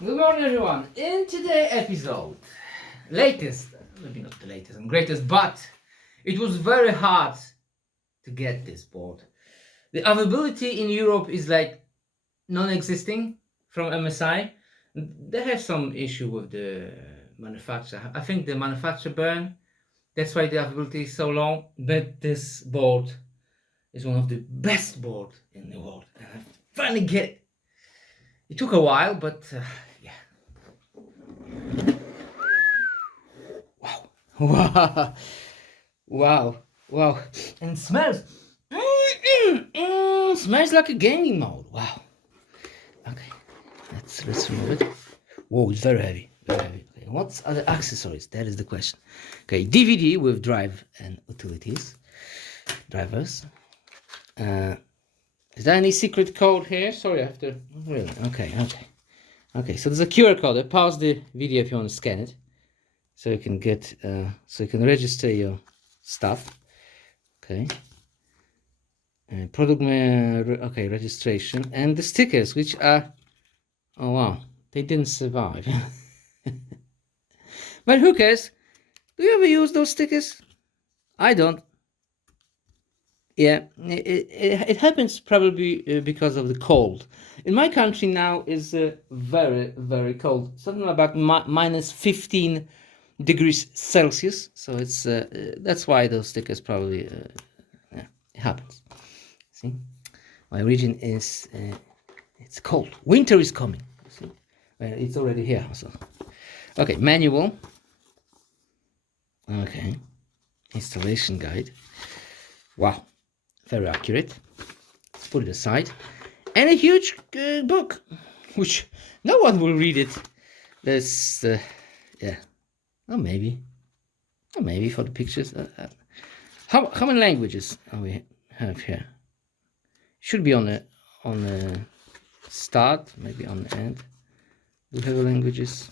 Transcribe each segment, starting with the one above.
Good morning, everyone. In today's episode, latest, maybe not the latest and greatest, but it was very hard to get this board. The availability in Europe is like non-existing from MSI. They have some issue with the manufacturer. I think the manufacturer burned. That's why the availability is so long. But this board is one of the best board in the world, and I finally get it. It took a while, but yeah. Wow, wow, wow, and smells. Smells like a gaming mode. Wow. Okay, let's remove it. Whoa, it's very heavy, very heavy. Okay, what are the accessories? That is the question. Okay, DVD with drive and utilities, drivers. Is there any secret code here? Sorry, I have to. Really? Okay. So there's a QR code. I pause the video if you want to scan it, so you can get, so you can register your stuff. Okay. Product, okay, registration and the stickers, which are, oh wow, they didn't survive. But who cares? Do you ever use those stickers? I don't. Yeah, it happens probably because of the cold. In my country now is very cold. Something about minus 15 degrees Celsius. So it's that's why those stickers probably yeah, it happens. See, my region is it's cold. Winter is coming. See, it's already here. So okay, manual. Okay, installation guide. Wow. Very accurate. Let's put it aside. And a huge book, which no one will read it. There's, yeah, or maybe for the pictures. How many languages do we have here? Should be on the start, maybe on the end. Do we have languages?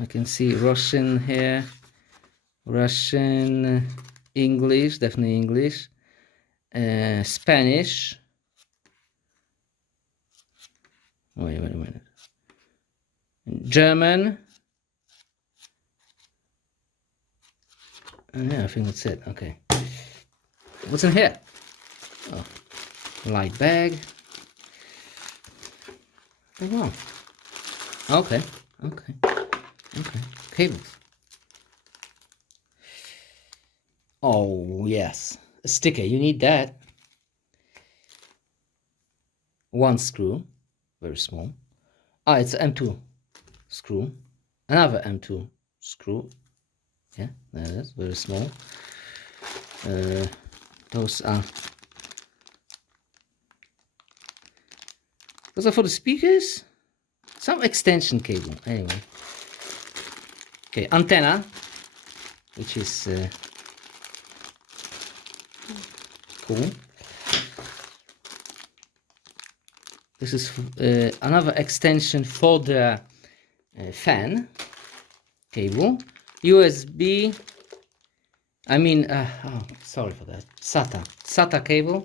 I can see Russian here. Russian. English, definitely English, Spanish. Wait a minute. German. Yeah, I think that's it. Okay. What's in here? Oh, light bag. Oh wow. Okay. Cables. Oh, yes. A sticker. You need that. One screw. Very small. Ah, it's an M2 screw. Another M2 screw. Yeah, there it is. Very small. Those are for the speakers. Some extension cable. Anyway. Okay, antenna. Which is... cool. This is another extension for the fan cable. USB. I mean, oh, sorry for that. SATA cable.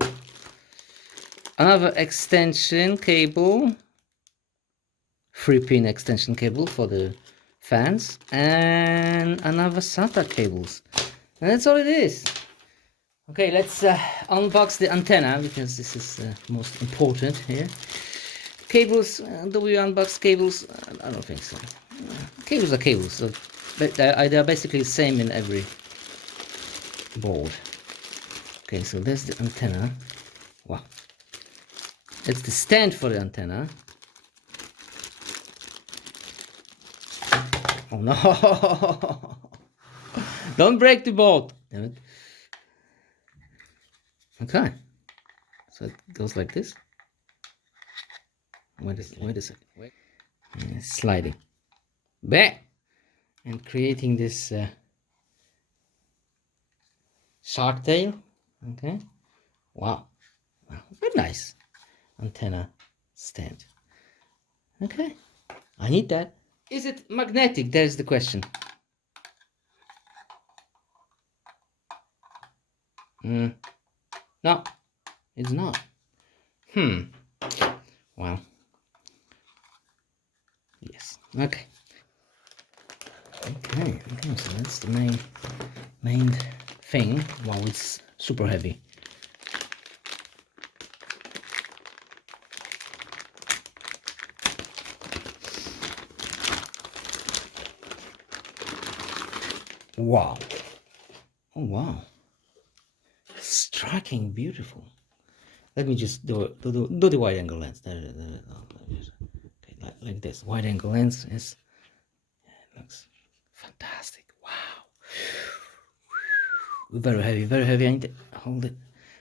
Another extension cable. 3-pin extension cable for the fans. And another SATA cables. And that's all it is. Okay, let's unbox the antenna, because this is most important here. Cables, do we unbox cables? I don't think so. Cables are cables, so they are basically the same in every board. Okay, so there's the antenna. Wow. It's the stand for the antenna. Oh no! Don't break the board! Damn it. Okay, so it goes like this. Wait a second. Wait. Sliding back and creating this shark tail. Okay. Wow. Very nice antenna stand. Okay. I need that. Is it magnetic? There's the question. No, it's not. Well, Okay. Okay, so that's the main thing. Wow, it's super heavy. Wow. Oh wow. Striking beautiful. Let me just do the wide angle lens. Okay, like this. Wide angle lens is looks fantastic. Wow. Very heavy, very heavy. I need to hold it.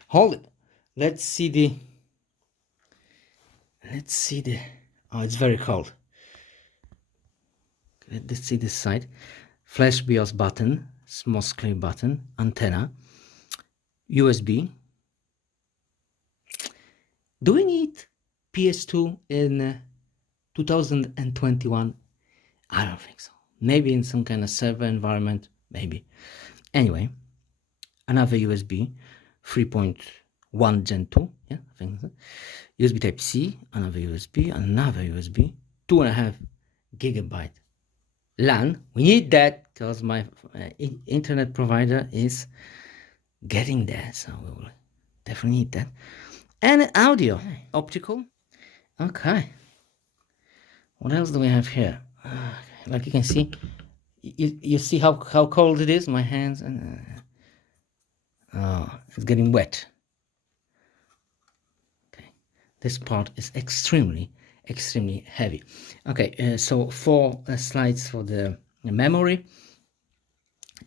Hold it. Let's see the oh, it's very cold. Let's see this side. Flash BIOS button, small clear button, antenna, USB. Do we need PS2 in 2021? I don't think so. Maybe in some kind of server environment, maybe. Anyway, another USB 3.1 Gen 2. Yeah, I think so. USB Type C, another USB, 2.5 gigabyte LAN. We need that because my internet provider is getting there, so we will definitely need that. And audio, optical. Okay. What else do we have here? Like you can see, you see how cold it is. My hands and oh, it's getting wet. Okay, this part is extremely heavy. Okay, so 4 slides for the memory.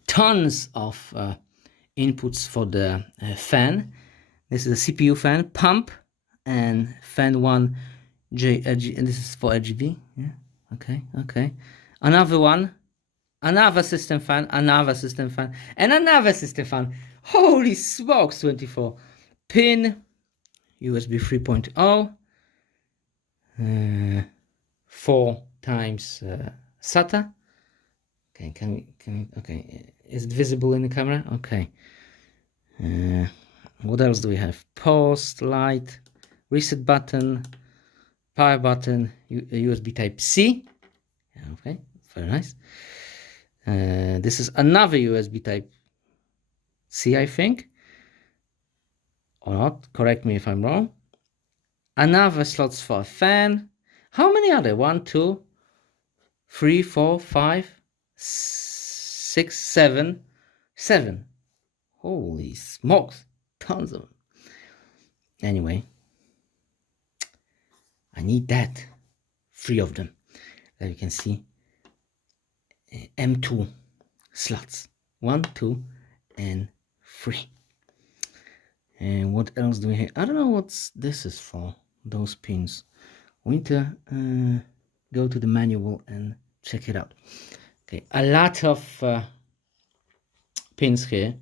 Tons of inputs for the fan. This is a CPU fan, pump, and fan 1 and this is for RGB. Yeah, okay. Another one, another system fan, and another system fan. Holy smokes, 24 pin USB 3.0, 4 times SATA. Okay, okay, is it visible in the camera? Okay. What else do we have? Pause, light, reset button, power button, USB Type C. Okay, very nice. This is another USB Type C, I think, or not. Correct me if I'm wrong. Another slots for a fan. How many are there? 1, 2, 3, 4, 5, 6, 7. 7. Holy smokes, tons of them. Anyway, I need that. 3 of them. As you can see, M2 slots. 1, 2, and 3. And what else do we have? I don't know what this is for, those pins. We need to go to the manual and check it out. Okay, a lot of pins here,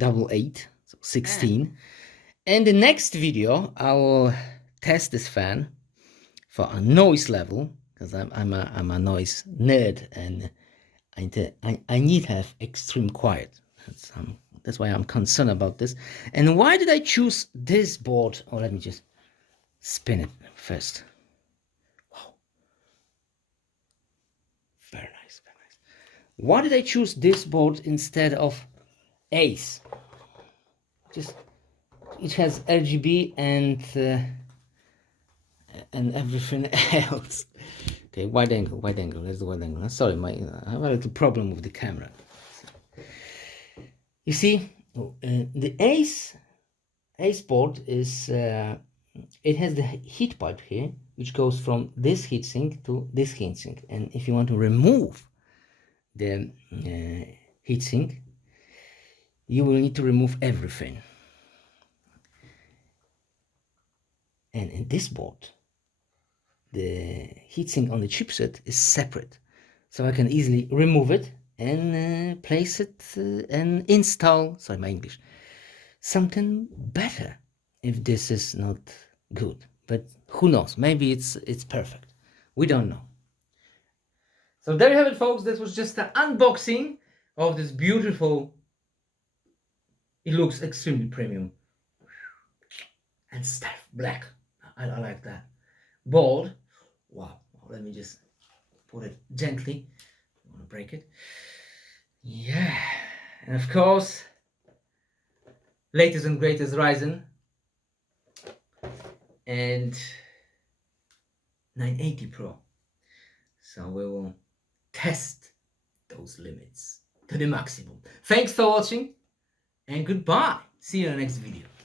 8, so 16. In the next video, I will test this fan for a noise level, because I'm a noise nerd, and I need to have extreme quiet. That's why I'm concerned about this. And why did I choose this board? Oh, let me just spin it first. Wow. Very nice, very nice. Why did I choose this board instead of Ace? Just, it has RGB and everything else. Okay, wide angle. Let's do wide angle. Sorry, I have a little problem with the camera. You see, the Ace board is it has the heat pipe here, which goes from this heatsink to this heatsink. And if you want to remove the heatsink, you will need to remove everything. And in this board, the heatsink on the chipset is separate, so I can easily remove it and place it and install, sorry my English, something better if this is not good. But who knows, maybe it's perfect, we don't know. So there you have it, folks. This was just an unboxing of this beautiful, it looks extremely premium and stuff black. I like that board. Wow, let me just put it gently. I don't want to break it. Yeah, and of course, latest and greatest ryzen and 980 Pro. So we will test those limits to the maximum. Thanks for watching and goodbye. See you in the next video.